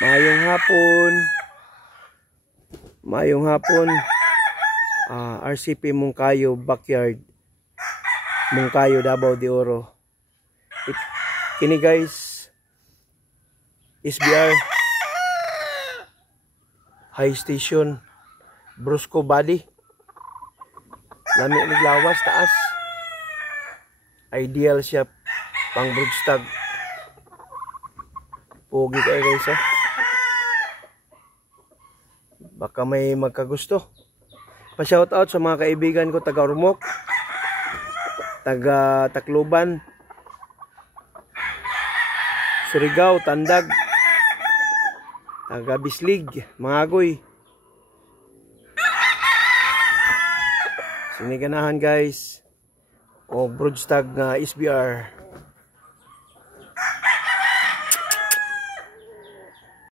Mayong hapon. Mayong hapon. RCP Mungkayo Backyard. Mungkayo, Davao de Oro. Kini guys, SBR High Station Brusco Body. Lami naglawas taas. Ideal siya pang broodstag. Pogi kayo guys Baka may magkagusto. Pa-shoutout sa mga kaibigan ko taga Ormoc, taga Tacloban, Surigao, Tandag, taga Bislig, Mangagoy. Siniganahan guys o broodstag nga SBR.